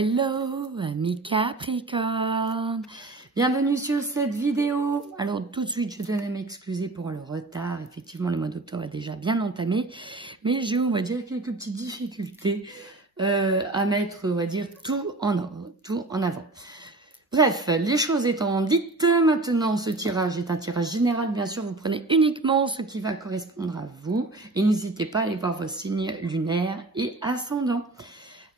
Hello, amis Capricorne. Bienvenue sur cette vidéo. Alors tout de suite, je tenais à m'excuser pour le retard. Effectivement, le mois d'octobre est déjà bien entamé. Mais j'ai, on va dire, quelques petites difficultés à mettre, on va dire, tout en ordre, tout en avant. Bref, les choses étant dites, maintenant ce tirage est un tirage général. Bien sûr, vous prenez uniquement ce qui va correspondre à vous. Et n'hésitez pas à aller voir vos signes lunaires et ascendants.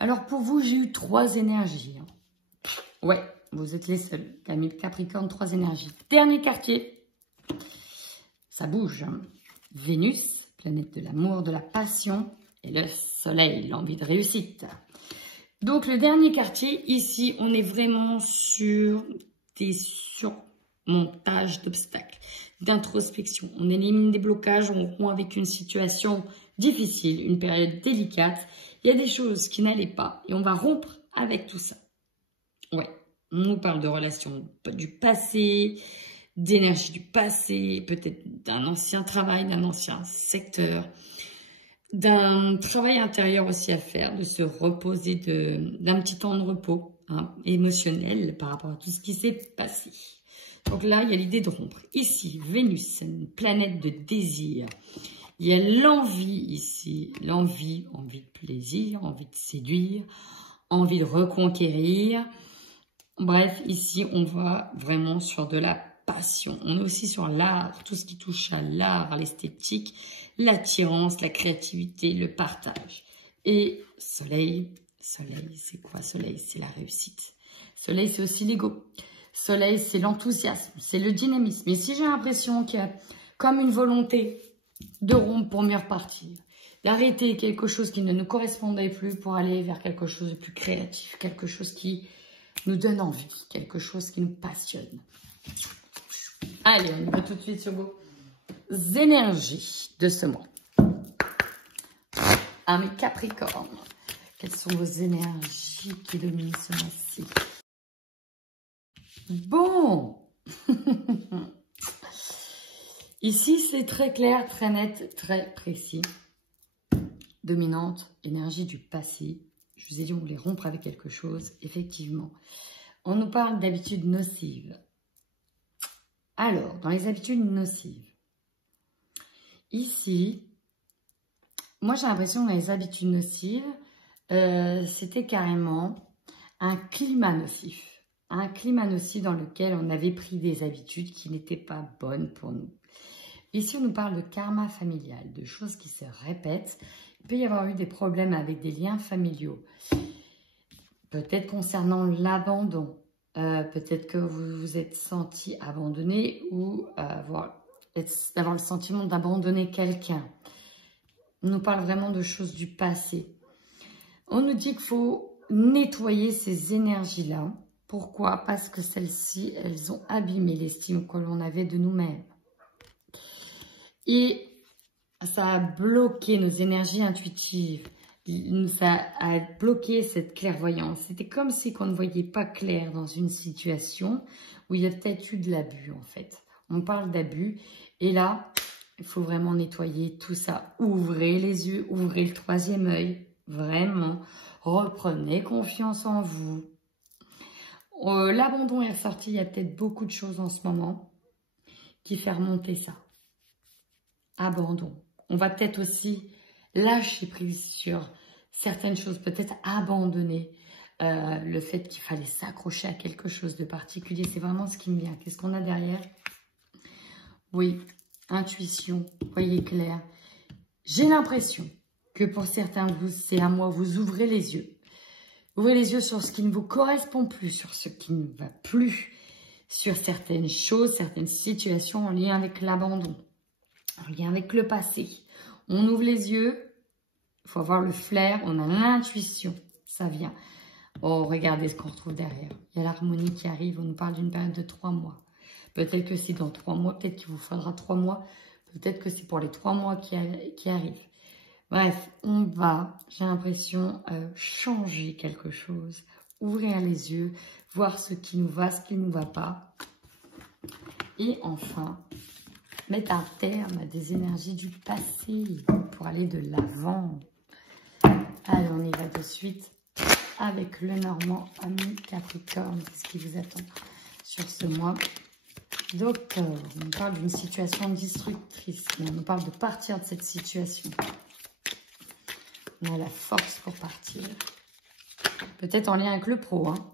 Alors pour vous, j'ai eu 3 énergies. Ouais, vous êtes les seuls. Amis Capricorne, 3 énergies. Dernier quartier, ça bouge. Vénus, planète de l'amour, de la passion, et le soleil, l'envie de réussite. Donc le dernier quartier, ici, on est vraiment sur des surmontages d'obstacles, d'introspection. On élimine des blocages, on rompt avec une situation difficile, une période délicate. Il y a des choses qui n'allaient pas et on va rompre avec tout ça. Ouais, on nous parle de relations du passé, d'énergie du passé, peut-être d'un ancien travail, d'un ancien secteur, d'un travail intérieur aussi à faire, de se reposer, d'un petit temps de repos émotionnel par rapport à tout ce qui s'est passé. Donc là, il y a l'idée de rompre. Ici, Vénus, une planète de désir. Il y a l'envie ici, envie de plaisir, envie de séduire, envie de reconquérir. Bref, ici, on va vraiment sur de la passion. On est aussi sur l'art, tout ce qui touche à l'art, à l'esthétique, l'attirance, la créativité, le partage. Et soleil, c'est quoi soleil? C'est la réussite. Soleil, c'est aussi l'ego. Soleil, c'est l'enthousiasme, c'est le dynamisme. Et si j'ai l'impression qu'il y a comme une volonté de rompre pour mieux repartir, d'arrêter quelque chose qui ne nous correspondait plus pour aller vers quelque chose de plus créatif, quelque chose qui nous donne envie, quelque chose qui nous passionne. Allez, on va tout de suite sur vos énergies de ce mois. Amis Capricorne, quelles sont vos énergies qui dominent ce mois-ci? Bon. Ici, c'est très clair, très net, très précis. Dominante, énergie du passé. Je vous ai dit, on voulait rompre avec quelque chose. Effectivement, on nous parle d'habitudes nocives. Alors, dans les habitudes nocives, ici, moi j'ai l'impression que dans les habitudes nocives, c'était carrément un climat nocif. Un climat nocif dans lequel on avait pris des habitudes qui n'étaient pas bonnes pour nous. Ici, on nous parle de karma familial, de choses qui se répètent. Il peut y avoir eu des problèmes avec des liens familiaux. Peut-être concernant l'abandon. Peut-être que vous vous êtes senti abandonné ou d'avoir le sentiment d'abandonner quelqu'un. On nous parle vraiment de choses du passé. On nous dit qu'il faut nettoyer ces énergies-là. Pourquoi? Parce que celles-ci, elles ont abîmé l'estime que l'on avait de nous-mêmes. Et ça a bloqué nos énergies intuitives. Ça a bloqué cette clairvoyance. C'était comme si on ne voyait pas clair dans une situation où il y a peut-être eu de l'abus en fait. On parle d'abus. Et là, il faut vraiment nettoyer tout ça. Ouvrez les yeux, ouvrez le 3e œil. Vraiment. Reprenez confiance en vous. L'abandon est ressorti. Il y a peut-être beaucoup de choses en ce moment qui fait remonter ça. Abandon. On va peut-être aussi lâcher prise sur certaines choses, peut-être abandonner le fait qu'il fallait s'accrocher à quelque chose de particulier. C'est vraiment ce qui me vient. Qu'est-ce qu'on a derrière? Oui, intuition, voyez clair. J'ai l'impression que pour certains, c'est à moi, vous ouvrez les yeux. Ouvrez les yeux sur ce qui ne vous correspond plus, sur ce qui ne va plus, sur certaines choses, certaines situations en lien avec l'abandon, en lien avec le passé. On ouvre les yeux, il faut avoir le flair, on a l'intuition, ça vient. Oh, regardez ce qu'on retrouve derrière. Il y a l'harmonie qui arrive, on nous parle d'une période de 3 mois. Peut-être que c'est dans 3 mois, peut-être qu'il vous faudra 3 mois, peut-être que c'est pour les 3 mois qui arrivent. Bref, on va, j'ai l'impression, changer quelque chose, ouvrir les yeux, voir ce qui nous va, ce qui ne nous va pas. Et enfin, mettre un terme à des énergies du passé pour aller de l'avant. Allez, on y va de suite avec le Normand, ami Capricorne. Qu'est-ce qui vous attend sur ce mois d'octobre? On nous parle d'une situation destructrice. On nous parle de partir de cette situation. On a la force pour partir. Peut-être en lien avec le pro. Hein.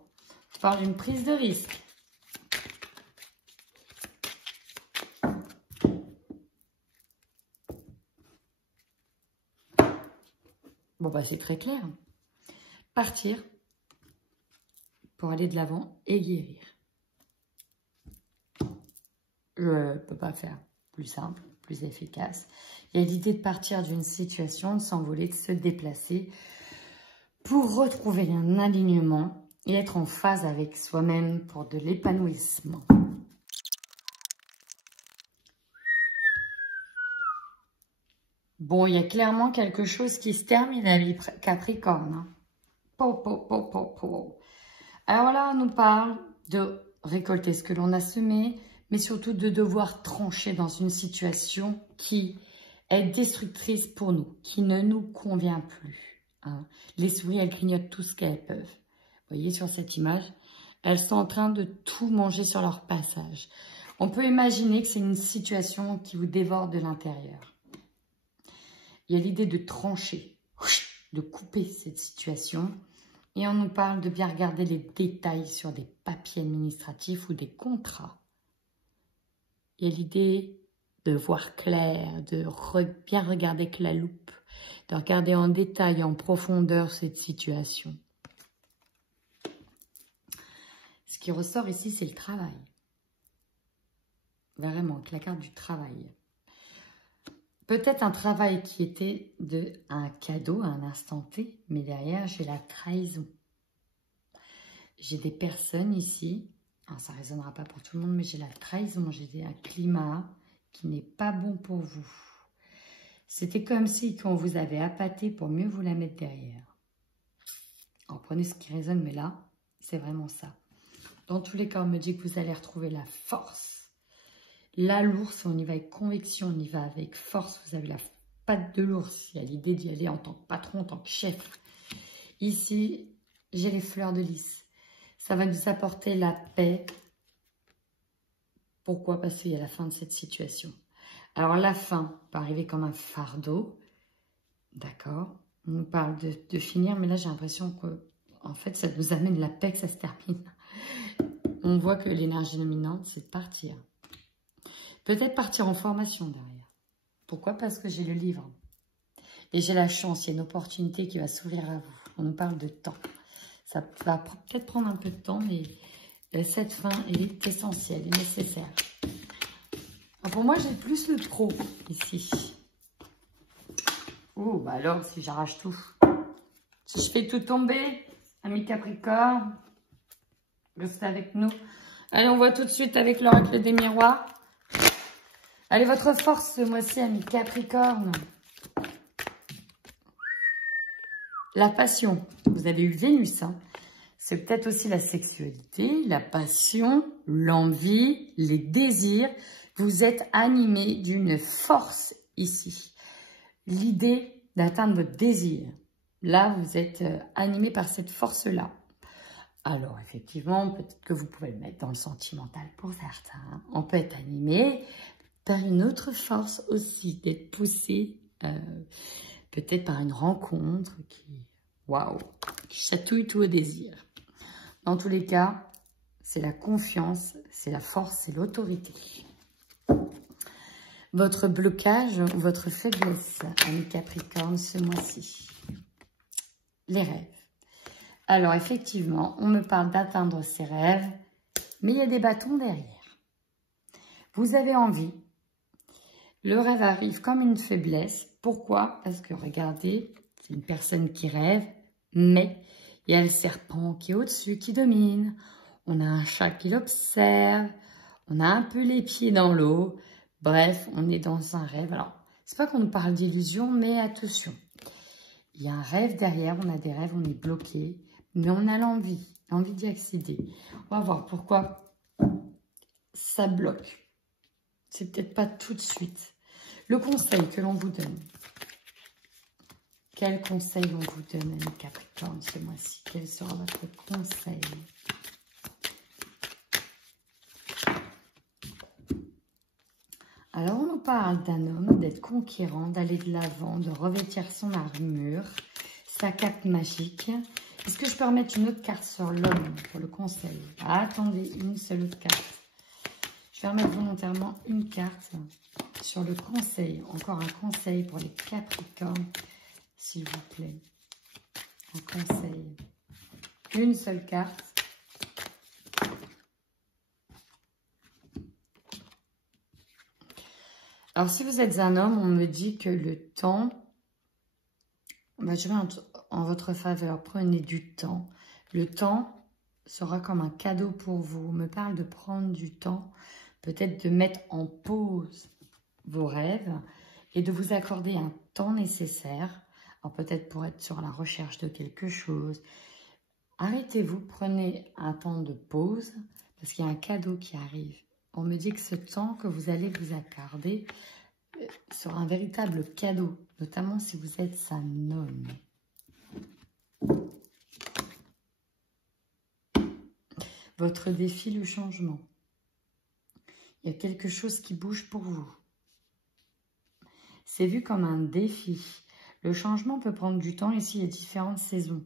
On parle d'une prise de risque. Bon, bah c'est très clair. Partir pour aller de l'avant et guérir. Je ne peux pas faire plus simple, plus efficace. Il y a l'idée de partir d'une situation, de s'envoler, de se déplacer pour retrouver un alignement et être en phase avec soi-même pour de l'épanouissement. Bon, il y a clairement quelque chose qui se termine à Capricorne. Hein. Alors là, on nous parle de récolter ce que l'on a semé, mais surtout de devoir trancher dans une situation qui est destructrice pour nous, qui ne nous convient plus. Hein. Les souris, elles grignotent tout ce qu'elles peuvent. Vous voyez sur cette image, elles sont en train de tout manger sur leur passage. On peut imaginer que c'est une situation qui vous dévore de l'intérieur. Il y a l'idée de trancher, de couper cette situation. Et on nous parle de bien regarder les détails sur des papiers administratifs ou des contrats. Il y a l'idée de voir clair, de bien regarder avec la loupe, de regarder en détail, en profondeur cette situation. Ce qui ressort ici, c'est le travail. Vraiment, avec la carte du travail. Peut-être un travail qui était un cadeau à un instant T, mais derrière, j'ai la trahison. J'ai des personnes ici, alors ça ne résonnera pas pour tout le monde, mais j'ai la trahison, j'ai un climat qui n'est pas bon pour vous. C'était comme si on vous avait appâté pour mieux vous la mettre derrière. Alors prenez ce qui résonne, mais là, c'est vraiment ça. Dans tous les cas, on me dit que vous allez retrouver la force. Là, l'ours, on y va avec conviction, on y va avec force. Vous avez la patte de l'ours. Il y a l'idée d'y aller en tant que patron, en tant que chef. Ici, j'ai les fleurs de lys. Ça va nous apporter la paix. Pourquoi? Parce qu'il y a la fin de cette situation. Alors, la fin peut arriver comme un fardeau. D'accord? On nous parle de finir, mais là, j'ai l'impression que, en fait, ça nous amène la paix, que ça se termine. On voit que l'énergie dominante, c'est de partir. Peut-être partir en formation derrière. Pourquoi? Parce que j'ai le livre. Et j'ai la chance, il y a une opportunité qui va s'ouvrir à vous. On nous parle de temps. Ça va peut-être prendre un peu de temps, mais cette fin est essentielle et nécessaire. Alors pour moi, j'ai plus le pro ici. Oh, bah alors, si j'arrache tout. Si je fais tout tomber, ami Capricorne, restez avec nous. Allez, on voit tout de suite avec l'oracle des miroirs. Allez, votre force ce mois-ci, ami Capricorne. La passion. Vous avez eu Vénus. Hein. C'est peut-être aussi la sexualité, la passion, l'envie, les désirs. Vous êtes animé d'une force ici. L'idée d'atteindre votre désir. Là, vous êtes animé par cette force-là. Alors, effectivement, peut-être que vous pouvez le mettre dans le sentimental pour certains. On peut être animé par une autre force aussi, d'être poussé peut-être par une rencontre qui chatouille tout au désir. Dans tous les cas, c'est la confiance, c'est la force, c'est l'autorité. Votre blocage ou votre faiblesse, ami Capricorne, ce mois-ci. Les rêves. Alors, effectivement, on me parle d'atteindre ses rêves, mais il y a des bâtons derrière. Vous avez envie. Le rêve arrive comme une faiblesse. Pourquoi? Parce que, regardez, c'est une personne qui rêve, mais il y a le serpent qui est au-dessus, qui domine. On a un chat qui l'observe. On a un peu les pieds dans l'eau. Bref, on est dans un rêve. Alors, c'est pas qu'on nous parle d'illusion, mais attention. Il y a un rêve derrière, on a des rêves, on est bloqué, mais on a l'envie d'y accéder. On va voir pourquoi ça bloque. C'est peut-être pas tout de suite. Le conseil que l'on vous donne, Quel conseil on vous donne, amis Capricorne, ce mois-ci? Quel sera votre conseil? Alors, on nous parle d'un homme, d'être conquérant, d'aller de l'avant, de revêtir son armure, sa cape magique. Est-ce que je peux remettre une autre carte sur l'homme pour le conseil? Ah, attendez, une seule autre carte. Je vais remettre volontairement une carte sur le conseil. Encore un conseil pour les Capricornes, s'il vous plaît. Un conseil. Une seule carte. Alors, si vous êtes un homme, on me dit que le temps, je vais en votre faveur, prenez du temps. Le temps sera comme un cadeau pour vous. On me parle de prendre du temps, peut-être de mettre en pause vos rêves et de vous accorder un temps nécessaire. Alors, peut-être pour être sur la recherche de quelque chose. Arrêtez-vous, prenez un temps de pause parce qu'il y a un cadeau qui arrive. On me dit que ce temps que vous allez vous accorder sera un véritable cadeau, notamment si vous êtes un homme. Votre défi, le changement. Il y a quelque chose qui bouge pour vous. C'est vu comme un défi. Le changement peut prendre du temps. Ici, il y a différentes saisons.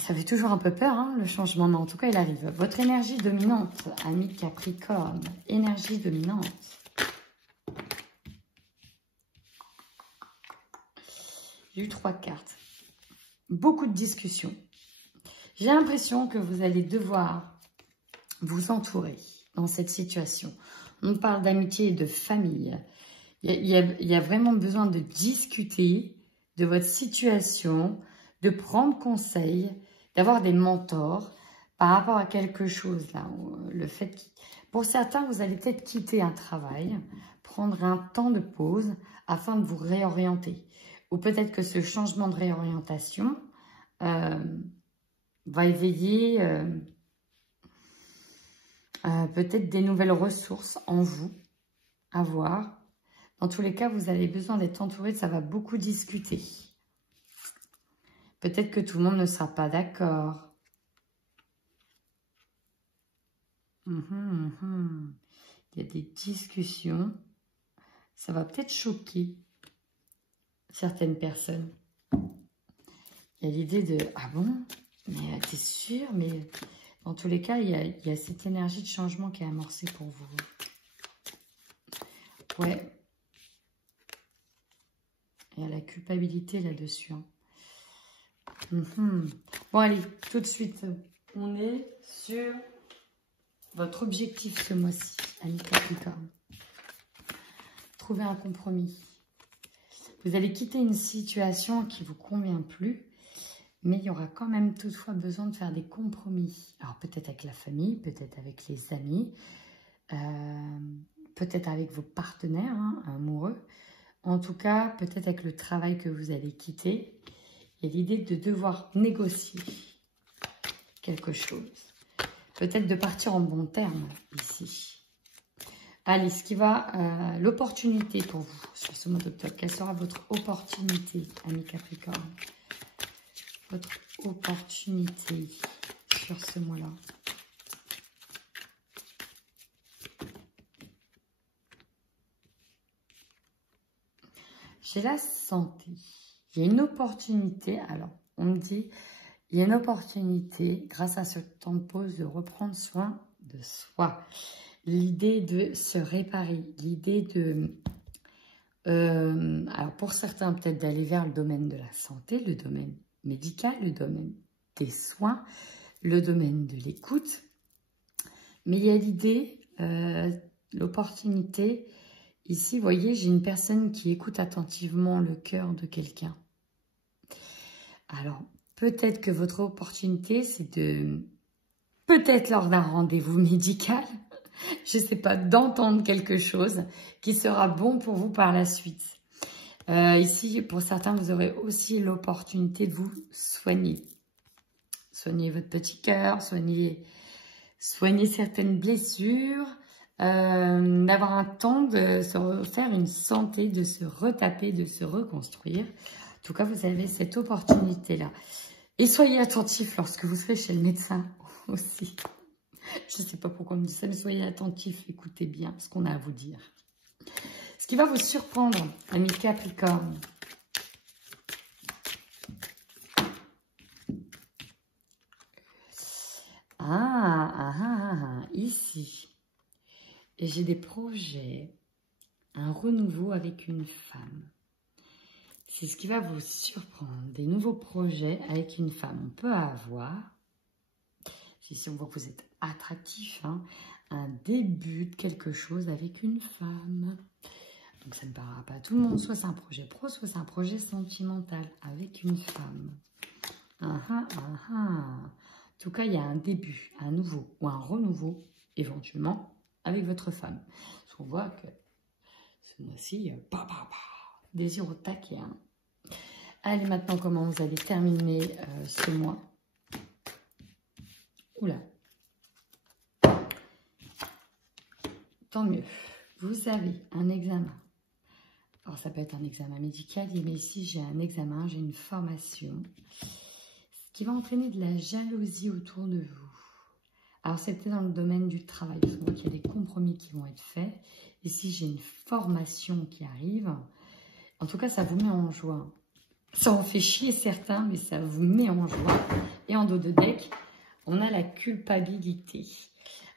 Ça fait toujours un peu peur, hein, le changement, mais en tout cas, il arrive. Votre énergie dominante, ami Capricorne, énergie dominante. J'ai eu 3 cartes. Beaucoup de discussions. J'ai l'impression que vous allez devoir vous entourer dans cette situation. On parle d'amitié et de famille. Il y a vraiment besoin de discuter de votre situation, de prendre conseil, d'avoir des mentors par rapport à quelque chose. Là, le fait que, pour certains, vous allez peut-être quitter un travail, prendre un temps de pause afin de vous réorienter. Ou peut-être que ce changement de réorientation va éveiller peut-être des nouvelles ressources en vous à voir. Dans tous les cas, vous avez besoin d'être entouré, ça va beaucoup discuter. Peut-être que tout le monde ne sera pas d'accord. Il y a des discussions. Ça va peut-être choquer certaines personnes. Il y a l'idée de « Ah bon? Mais t'es sûr ?» Mais dans tous les cas, il y a cette énergie de changement qui est amorcée pour vous. Ouais. Il y a la culpabilité là-dessus. Hein. Bon, allez, tout de suite, on est sur votre objectif ce mois-ci, ami Capricorne. Trouver un compromis. Vous allez quitter une situation qui ne vous convient plus, mais il y aura quand même toutefois besoin de faire des compromis. Alors, peut-être avec la famille, peut-être avec les amis, peut-être avec vos partenaires hein, amoureux. En tout cas, peut-être avec le travail que vous allez quitter. Il y a l'idée de devoir négocier quelque chose. Peut-être de partir en bon terme ici. Allez, ce qui va, l'opportunité pour vous sur ce mois d'octobre. Quelle sera votre opportunité, ami Capricorne? Votre opportunité sur ce mois-là. J'ai la santé. Il y a une opportunité. Alors, on me dit, il y a une opportunité, grâce à ce temps de pause, de reprendre soin de soi. L'idée de se réparer. L'idée de... alors, pour certains, peut-être d'aller vers le domaine de la santé, le domaine médical, le domaine des soins, le domaine de l'écoute. Mais il y a l'idée, l'opportunité... Ici, vous voyez, j'ai une personne qui écoute attentivement le cœur de quelqu'un. Alors, peut-être que votre opportunité, c'est de, peut-être lors d'un rendez-vous médical, je ne sais pas, d'entendre quelque chose qui sera bon pour vous par la suite. Ici, pour certains, vous aurez aussi l'opportunité de vous soigner. Soigner votre petit cœur, soigner certaines blessures. d'avoir un temps de se refaire une santé, de se retaper, de se reconstruire. En tout cas, vous avez cette opportunité-là. Et soyez attentifs lorsque vous serez chez le médecin aussi. Je ne sais pas pourquoi on me dit ça, mais soyez attentifs, écoutez bien ce qu'on a à vous dire. Ce qui va vous surprendre, amis Capricorne. Ici. Et j'ai des projets, un renouveau avec une femme. C'est ce qui va vous surprendre, des nouveaux projets avec une femme. On peut avoir, si on voit que vous êtes attractif, hein, un début de quelque chose avec une femme. Donc ça ne parlera pas à tout le monde, soit c'est un projet pro, soit c'est un projet sentimental avec une femme. En tout cas, il y a un début, un nouveau ou un renouveau, éventuellement, avec votre femme. Parce qu'on voit que ce mois-ci, désir au taquet. Hein. Allez, maintenant, comment vous allez terminer ce mois? Oula. Tant mieux. Vous avez un examen. Alors, ça peut être un examen médical, mais ici, j'ai un examen, j'ai une formation, ce qui va entraîner de la jalousie autour de vous. Alors, c'était dans le domaine du travail, parce qu'on voit qu'il y a des compromis qui vont être faits. Ici, j'ai une formation qui arrive. En tout cas, ça vous met en joie. Ça en fait chier certains, mais ça vous met en joie. Et en dos de deck, on a la culpabilité.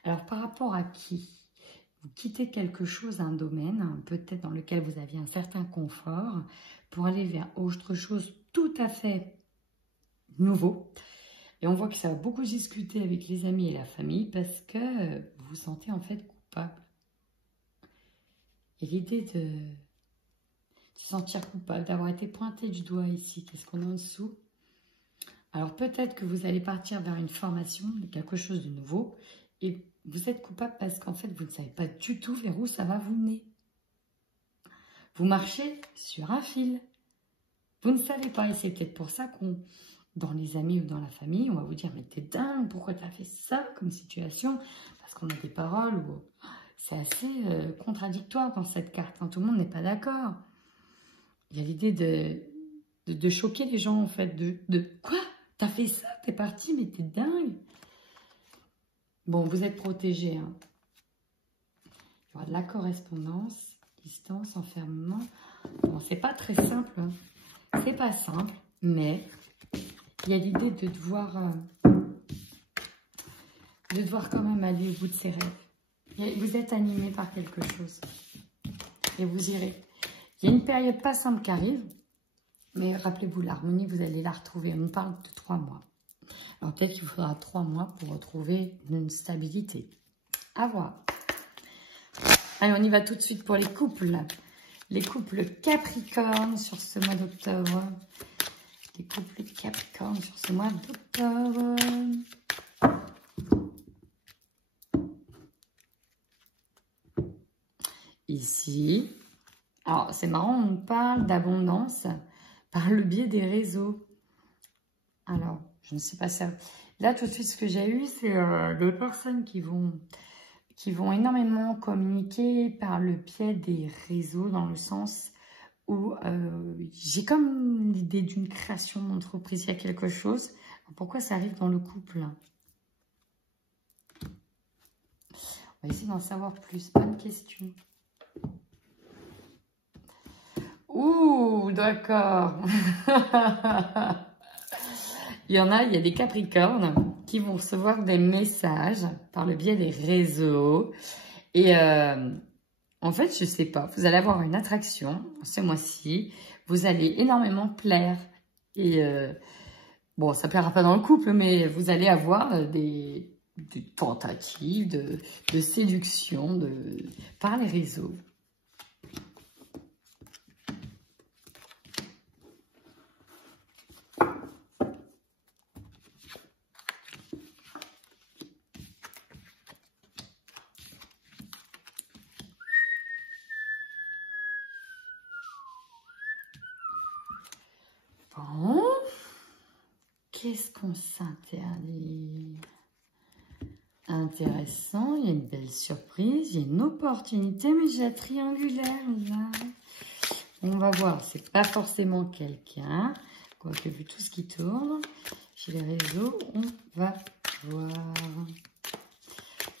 Alors, par rapport à qui? Vous quittez quelque chose, un domaine, peut-être dans lequel vous aviez un certain confort, pour aller vers autre chose tout à fait nouveau. Et on voit que ça va beaucoup discuter avec les amis et la famille parce que vous vous sentez en fait coupable. Et l'idée de se sentir coupable, d'avoir été pointé du doigt ici, qu'est-ce qu'on a en dessous? Alors peut-être que vous allez partir vers une formation, quelque chose de nouveau, et vous êtes coupable parce qu'en fait, vous ne savez pas du tout vers où ça va vous mener. Vous marchez sur un fil. Vous ne savez pas, et c'est peut-être pour ça qu'on, dans les amis ou dans la famille, on va vous dire, mais t'es dingue, pourquoi t'as fait ça comme situation? Parce qu'on a des paroles où c'est assez contradictoire dans cette carte, hein. Tout le monde n'est pas d'accord. Il y a l'idée de choquer les gens, en fait, de quoi? T'as fait ça, t'es parti, mais t'es dingue. Bon, vous êtes protégé, hein. Il y aura de la correspondance, distance, enfermement. Bon, c'est pas très simple, hein. C'est pas simple, mais il y a l'idée de devoir quand même aller au bout de ses rêves. Vous êtes animé par quelque chose et vous irez. Il y a une période pas simple qui arrive, mais rappelez-vous, l'harmonie, vous allez la retrouver. On parle de 3 mois. Alors peut-être qu'il faudra 3 mois pour retrouver une stabilité. À voir. Allez, on y va tout de suite pour les couples. Les couples Capricorne sur ce mois d'octobre. Les couples Capricorne sur ce mois d'octobre. Ici. Alors, c'est marrant, on parle d'abondance par le biais des réseaux. Alors, je ne sais pas ça. Là, tout de suite, ce que j'ai eu, c'est des personnes qui vont énormément communiquer par le biais des réseaux, dans le sens où j'ai comme l'idée d'une création d'entreprise. Il y a quelque chose. Alors, pourquoi ça arrive dans le couple? On va essayer d'en savoir plus. Bonne question. Ouh, d'accord. Il y a des Capricornes qui vont recevoir des messages par le biais des réseaux. Et en fait, je ne sais pas, vous allez avoir une attraction ce mois-ci. Vous allez énormément plaire. Et bon, ça ne plaira pas dans le couple, mais vous allez avoir des tentatives de séduction par les réseaux. Bon, qu'est-ce qu'on s'interdit? Un intéressant, il y a une belle surprise, il y a une opportunité, mais j'ai la triangulaire là. On va voir, c'est pas forcément quelqu'un, quoique vu tout ce qui tourne, chez les réseaux, on va voir.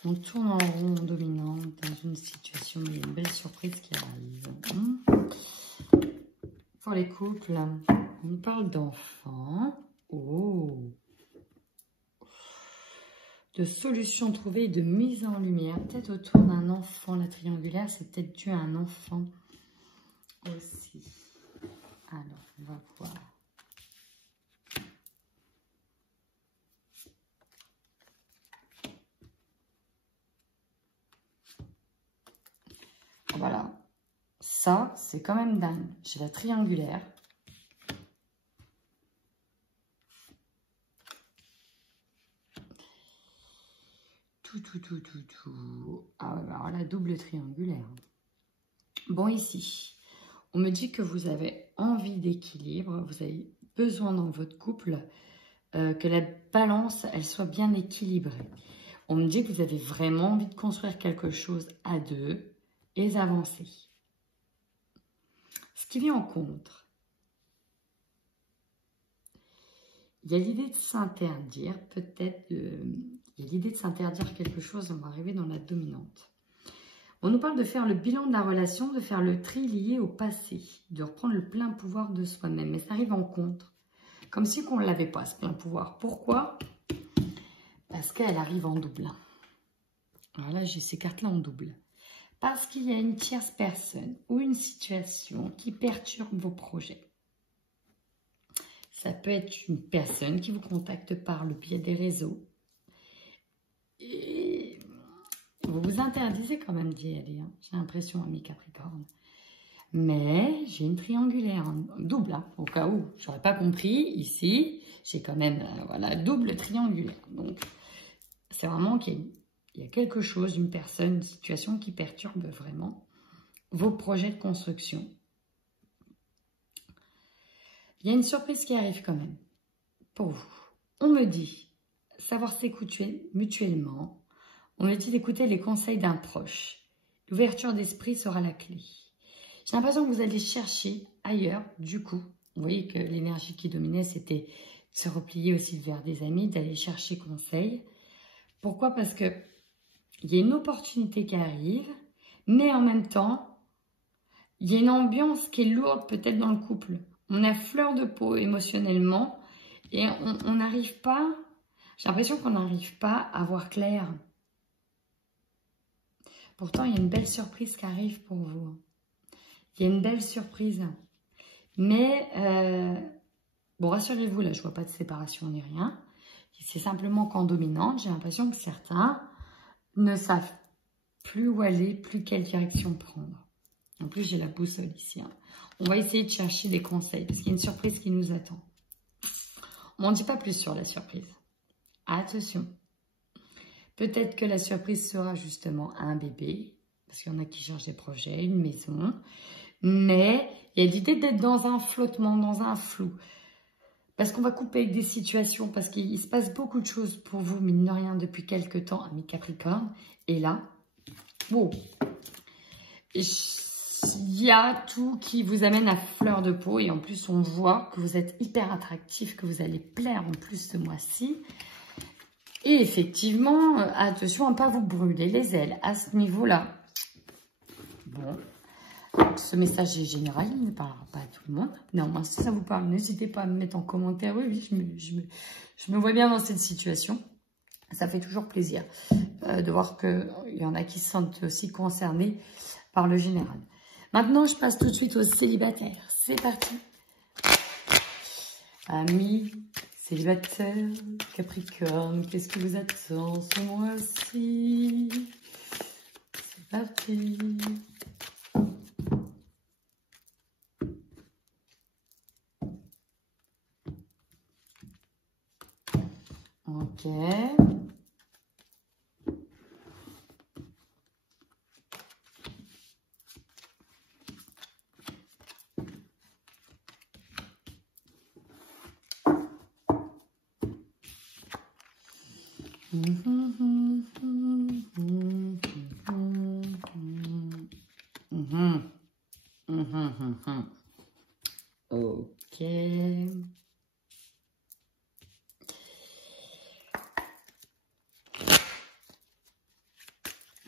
On tourne en rond dominant dans une situation, mais il y a une belle surprise qui arrive. Pour les couples, on parle d'enfants. Oh! De solutions trouvées et de mise en lumière. Peut-être autour d'un enfant. La triangulaire, c'est peut-être dû à un enfant aussi. Alors, on va voir. Voilà. Ça, c'est quand même dingue. J'ai la triangulaire. Tout. Ah, alors la double triangulaire. Bon, ici, on me dit que vous avez envie d'équilibre, vous avez besoin dans votre couple que la balance, elle soit bien équilibrée. On me dit que vous avez vraiment envie de construire quelque chose à deux et d'avancer. Ce qui vient en contre, il y a l'idée de s'interdire, peut-être, il y a l'idée de s'interdire quelque chose, on va arriver dans la dominante. On nous parle de faire le bilan de la relation, de faire le tri lié au passé, de reprendre le plein pouvoir de soi-même. Mais ça arrive en contre, comme si on ne l'avait pas, ce plein pouvoir. Pourquoi? Parce qu'elle arrive en double. Alors là, j'ai ces cartes-là en double. Parce qu'il y a une tierce personne ou une situation qui perturbe vos projets. Ça peut être une personne qui vous contacte par le biais des réseaux. Et vous vous interdisez quand même d'y aller, hein. J'ai l'impression, ami Capricorne. Mais j'ai une triangulaire, double, hein, au cas où je n'aurais pas compris. Ici, j'ai quand même voilà, double triangulaire. Donc, c'est vraiment qu'il y a quelque chose, une personne, une situation qui perturbe vraiment vos projets de construction. Il y a une surprise qui arrive quand même pour vous. On me dit savoir s'écouter mutuellement. On me dit d'écouter les conseils d'un proche. L'ouverture d'esprit sera la clé. J'ai l'impression que vous allez chercher ailleurs, du coup. Vous voyez que l'énergie qui dominait, c'était de se replier aussi vers des amis, d'aller chercher conseil. Pourquoi? Parce que il y a une opportunité qui arrive, mais en même temps, il y a une ambiance qui est lourde peut-être dans le couple. On a fleur de peau émotionnellement et on n'arrive pas, j'ai l'impression qu'on n'arrive pas à voir clair. Pourtant, il y a une belle surprise qui arrive pour vous. Il y a une belle surprise. Mais, bon, rassurez-vous, là, je ne vois pas de séparation ni rien. C'est simplement qu'en dominante, j'ai l'impression que certains ne savent plus où aller, plus quelle direction prendre. En plus, j'ai la boussole ici. Hein. On va essayer de chercher des conseils, parce qu'il y a une surprise qui nous attend. On n'en dit pas plus sur la surprise. Attention. Peut-être que la surprise sera justement un bébé, parce qu'il y en a qui cherchent des projets, une maison. Mais il y a l'idée d'être dans un flottement, dans un flou. Parce qu'on va couper avec des situations, parce qu'il se passe beaucoup de choses pour vous, mine de rien, depuis quelques temps, amis Capricorne. Et là, wow, il y a tout qui vous amène à fleur de peau. Et en plus, on voit que vous êtes hyper attractif, que vous allez plaire en plus ce mois-ci. Et effectivement, attention à ne pas vous brûler les ailes à ce niveau-là. Bon. Ce message est général, il ne parlera pas à tout le monde. Néanmoins, si ça vous parle, n'hésitez pas à me mettre en commentaire. Oui, je me vois bien dans cette situation. Ça fait toujours plaisir de voir qu'il y en a qui se sentent aussi concernés par le général. Maintenant, je passe tout de suite aux célibataires. C'est parti. Amis célibataires, Capricorne, qu'est-ce qui vous attend ce mois-ci? C'est parti. Ok. Ok.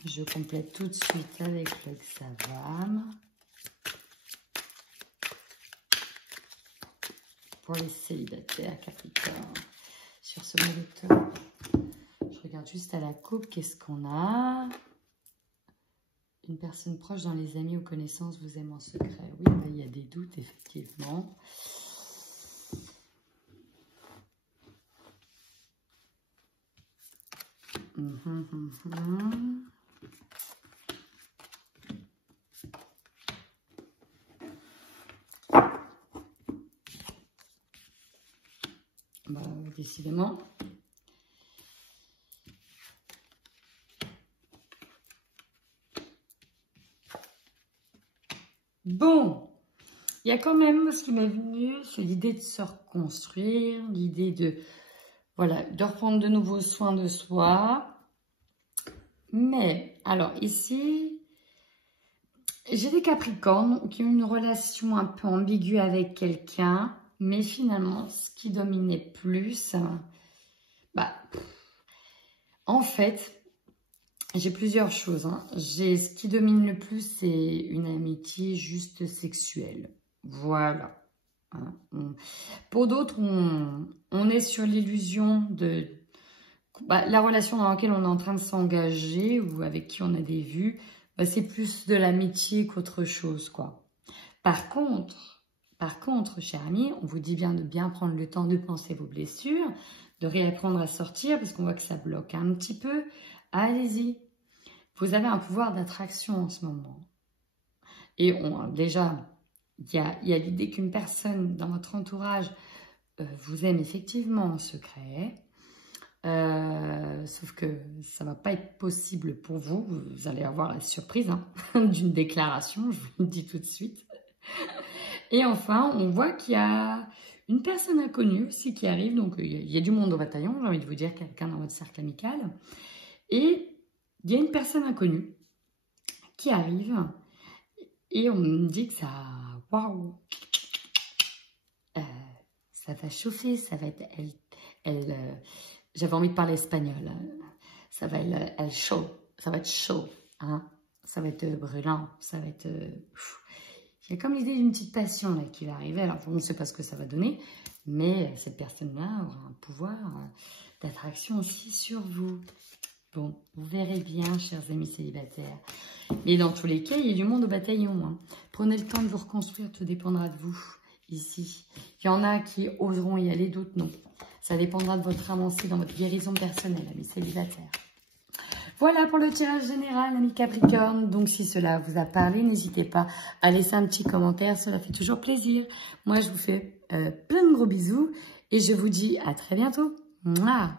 Je complète tout de suite avec l'hexagramme. Pour les célibataires, Capricorne. Sur ce mois d'octobre, je regarde juste à la coupe, qu'est-ce qu'on a? Une personne proche dans les amis ou connaissances vous aime en secret. Oui, ben, il y a des doutes, effectivement. Bah, décidément. Bon, il y a quand même ce qui m'est venu, c'est l'idée de se reconstruire, l'idée de, voilà, de reprendre de nouveau soin de soi. Mais, alors ici, j'ai des Capricornes qui ont une relation un peu ambiguë avec quelqu'un, mais finalement, ce qui dominait plus, bah, en fait, j'ai plusieurs choses. Hein. Ce qui domine le plus, c'est une amitié juste sexuelle. Voilà. Hein. Pour d'autres, on est sur l'illusion de la relation dans laquelle on est en train de s'engager ou avec qui on a des vues. Bah, c'est plus de l'amitié qu'autre chose, quoi. Par contre, cher ami, on vous dit bien de bien prendre le temps de penser vos blessures, de réapprendre à sortir parce qu'on voit que ça bloque un petit peu. Allez-y. Vous avez un pouvoir d'attraction en ce moment. Et déjà, il y a l'idée qu'une personne dans votre entourage vous aime effectivement en secret. Sauf que ça ne va pas être possible pour vous. Vous allez avoir la surprise d'une déclaration, je vous le dis tout de suite. Et enfin, on voit qu'il y a une personne inconnue aussi qui arrive. Donc, il y a du monde au bataillon, j'ai envie de vous dire, quelqu'un dans votre cercle amical. Et il y a une personne inconnue qui arrive et on me dit que ça, waouh, ça va chauffer, ça va être, j'avais envie de parler espagnol, ça va être chaud, ça va être chaud, hein, ça va être brûlant, ça va être, il y a comme l'idée d'une petite passion là qui va arriver. Alors on ne sait pas ce que ça va donner, mais cette personne-là aura un pouvoir d'attraction aussi sur vous. Bon, vous verrez bien, chers amis célibataires. Mais dans tous les cas, il y a du monde au bataillon. Hein. Prenez le temps de vous reconstruire, tout dépendra de vous, ici. Il y en a qui oseront y aller, d'autres non. Ça dépendra de votre avancée dans votre guérison personnelle, amis célibataires. Voilà pour le tirage général, amis Capricorne. Donc, si cela vous a parlé, n'hésitez pas à laisser un petit commentaire. Cela fait toujours plaisir. Moi, je vous fais plein de gros bisous et je vous dis à très bientôt. Mouah.